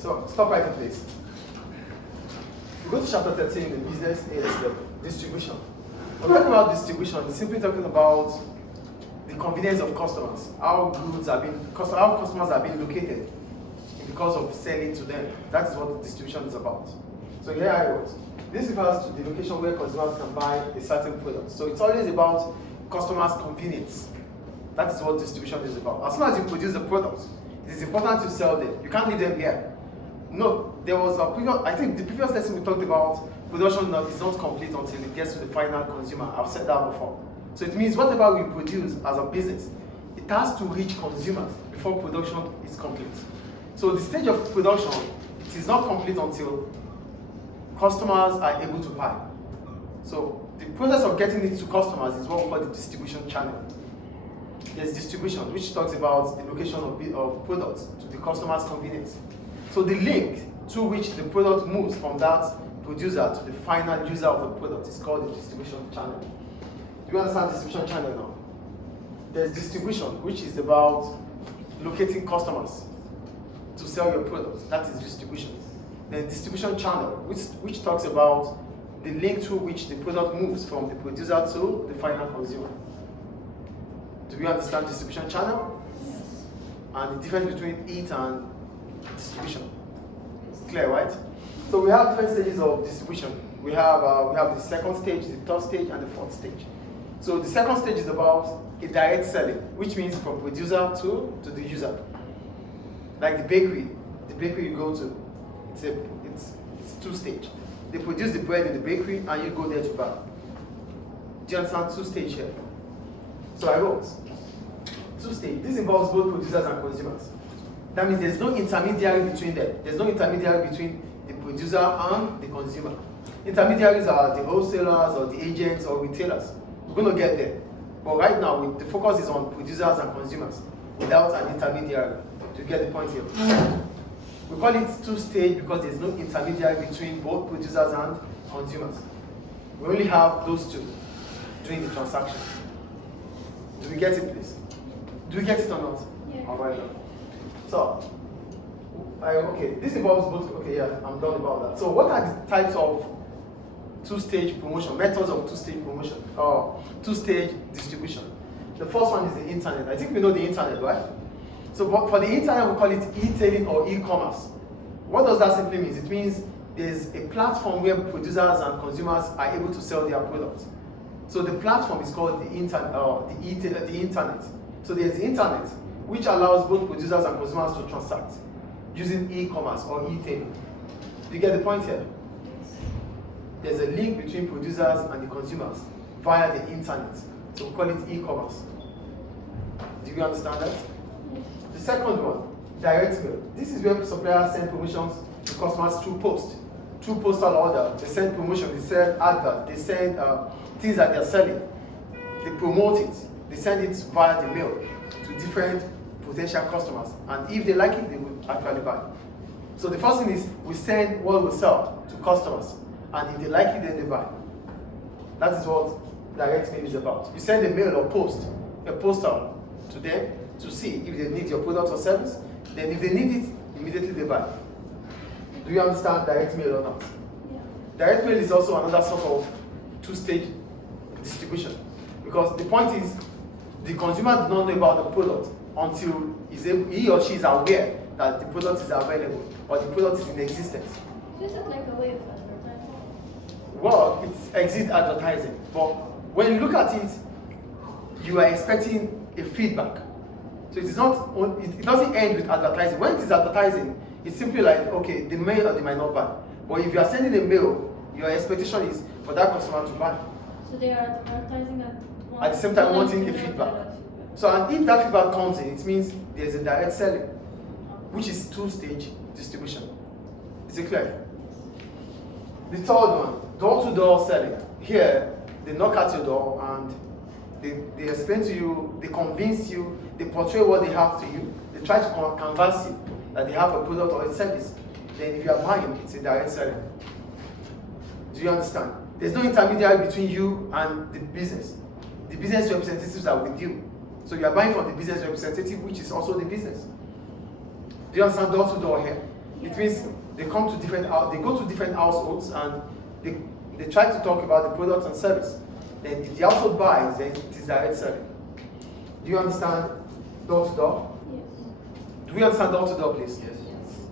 So stop right in place. We go to chapter 13, the business AS level, distribution. When we're talking about distribution, it's simply talking about the convenience of customers, how customers are being located because of selling to them. That is what distribution is about. So here I wrote. This refers to the location where consumers can buy a certain product. So it's always about customers' convenience. That is what distribution is about. As soon as you produce a product, it is important to sell them. You can't leave them here. No, there was a previous, I think the previous lesson we talked about production is not complete until it gets to the final consumer. I've said that before. So it means whatever we produce as a business, it has to reach consumers before production is complete. So the stage of production, it is not complete until customers are able to buy. So the process of getting it to customers is what we call the distribution channel. There's distribution, which talks about the location of products to the customer's convenience. So the link to which the product moves from that producer to the final user of the product is called the distribution channel. Do you understand distribution channel now? There's distribution, which is about locating customers to sell your product. That is distribution. Then distribution channel, which talks about the link through which the product moves from the producer to the final consumer. Do you understand distribution channel? Yes. And the difference between it and distribution? Clear, right? So we have different stages of distribution. We have the second stage, the third stage, and the fourth stage. So the second stage is about a direct selling, which means from producer to the user. Like the bakery you go to, it's two stage. They produce the bread in the bakery and you go there to buy. Do you understand two stage here? So I wrote two stage. This involves both producers and consumers. That means there's no intermediary between them. There's no intermediary between the producer and the consumer. Intermediaries are the wholesalers or the agents or retailers. We're going to get there. But right now, the focus is on producers and consumers without an intermediary. To get the point here. We call it two-stage because there's no intermediary between both producers and consumers. We only have those two doing the transaction. Do we get it, please? Do we get it or not? Yeah. All right. So, okay, this involves both. Okay, yeah, I'm done about that. So, what are the types of two-stage promotion, methods of two-stage promotion, or two-stage distribution? The first one is the internet. I think we know the internet, right? So for the internet, we call it e-tailing or e-commerce. What does that simply mean? It means there's a platform where producers and consumers are able to sell their products. So the platform is called the internet, the internet. So there's the internet, which allows both producers and consumers to transact using e-commerce or e-tailing. Do you get the point here? There's a link between producers and the consumers via the internet. So we call it e-commerce. Do you understand that? The second one, direct mail. This is where suppliers send promotions to customers through post. Through postal order, they send promotion, they send advert, they send things that they're selling. They promote it. They send it via the mail to different potential customers. And if they like it, they will actually buy. So the first thing is we send what we sell to customers. And if they like it, then they buy. That is what direct mail is about. You send a mail or post, a postal to them to see if they need your product or service. Then if they need it, immediately they buy. Do you understand direct mail or not? Yeah. Direct mail is also another sort of two-stage distribution. Because the point is, the consumer does not know about the product until he or she is aware that the product is available or the product is in existence. Is it like a way of advertising? Well, it's exit advertising. But when you look at it, you are expecting a feedback. So it is not. It doesn't end with advertising. When it is advertising, it's simply like, okay, they may or they might not buy. But if you are sending a mail, your expectation is for that customer to buy. So they are advertising At the same time, wanting a feedback. So and if that feedback comes in, it means there's a direct selling, which is two-stage distribution. Is it clear? The third one, door-to-door selling. Here, they knock at your door and they explain to you, they convince you, they portray what they have to you, they try to convince you that they have a product or a service. Then if you are buying, it's a direct selling. Do you understand? There's no intermediary between you and the business. The business representatives are with you. So you are buying from the business representative, which is also the business. Do you understand door to door here? It means they come to they go to different households and they try to talk about the product and service. Then if the household buys, then it is direct selling. Do you understand door to door? Yes. Do we understand door to door, please? Yes.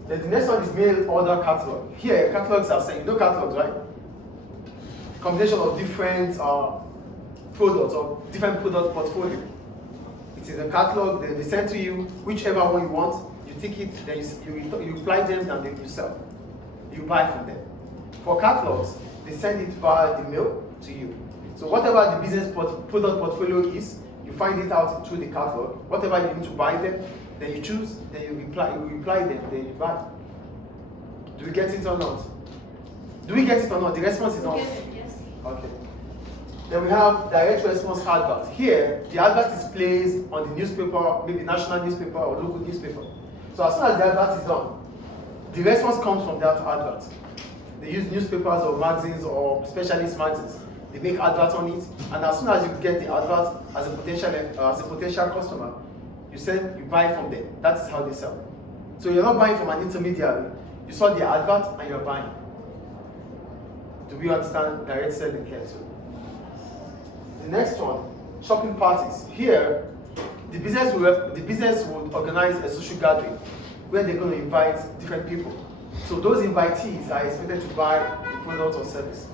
Then the next one is mail order catalog. Here, catalogs are saying, you know catalogs, right? Combination of different products or different product portfolio. It is a catalog, they send to you whichever one you want, you take it, then you apply them and then you sell. You buy from them. For catalogs, they send it via the mail to you. So whatever the business product portfolio is, you find it out through the catalog. Whatever you need to buy them, then you choose, then you reply them, then you buy. Do we get it or not? Do we get it or not? The response is not. Yes. Okay. Then we have direct response advert. Here, the advert is placed on the newspaper, maybe national newspaper or local newspaper. So as soon as the advert is done, the response comes from that advert. They use newspapers or magazines or specialist magazines. They make adverts on it, and as soon as you get the advert as a potential customer, you buy from them. That is how they sell. So you're not buying from an intermediary. You saw the advert and you're buying. Do we understand direct selling here too? The next one, shopping parties. Here, the business will organize a social gathering where they're going to invite different people. So those invitees are expected to buy the product or service.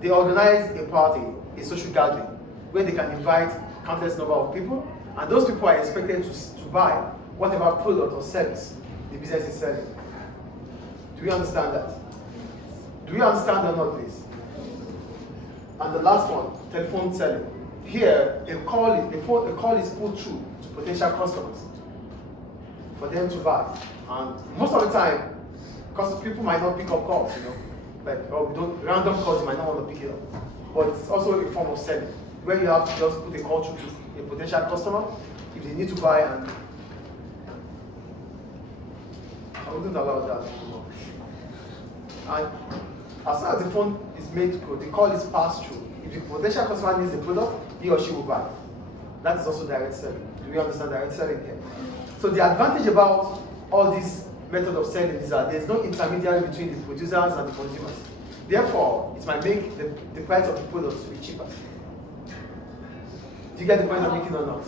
They organize a party, a social gathering, where they can invite countless number of people, and those people are expected to buy whatever product or service the business is selling. Do we understand that? Do you understand or not, please? And the last one, telephone selling. Here, a call is put through to potential customers for them to buy. And most of the time, because people might not pick up calls, random calls, you might not want to pick it up. But it's also a form of selling, where you have to just put a call through to a potential customer if they need to buy, and I wouldn't allow that anymore. And as soon as the phone is made, the call is passed through. If the potential customer needs the product, he or she will buy. That is also direct selling. Do we understand direct selling here? So the advantage about all these methods of selling is that there is no intermediary between the producers and the consumers. Therefore, it might make the price of the products to be cheaper. Do you get the point I'm making or not?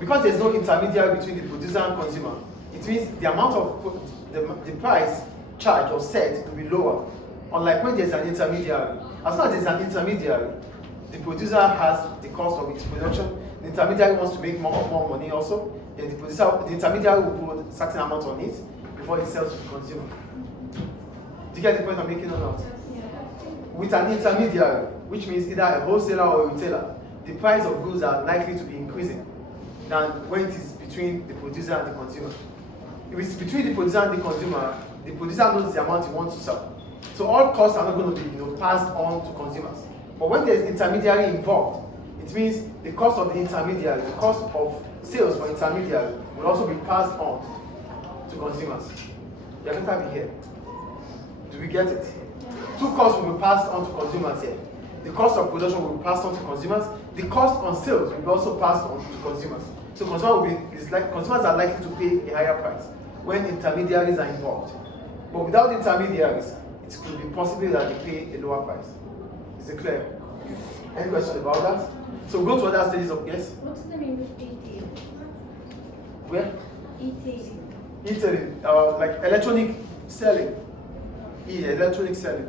Because there's no intermediary between the producer and consumer, it means the amount of the price charged or set will be lower. Unlike when there's an intermediary. As long as there's an intermediary, the producer has the cost of its production. The intermediary wants to make more money also. Then the intermediary will put a certain amount on it before it sells to the consumer. Do you get the point I'm making or not? Yeah. With an intermediary, which means either a wholesaler or a retailer, the price of goods are likely to be increasing than when it is between the producer and the consumer. If it's between the producer and the consumer, the producer knows the amount he wants to sell. So all costs are not going to be passed on to consumers. But when there's intermediary involved, it means the cost of the intermediary, the cost of sales for intermediary will also be passed on to consumers. You have to be here. Do we get it? Two costs will be passed on to consumers here. The cost of production will be passed on to consumers. The cost on sales will be also passed on to consumers. So consumers are likely to pay a higher price when intermediaries are involved. But without intermediaries, it could be possible that they pay a lower price. Is it clear? Any question about that? So go to other stages of yes? What's the meaning of ET? Where? ET. E-selling, like electronic selling. Electronic selling.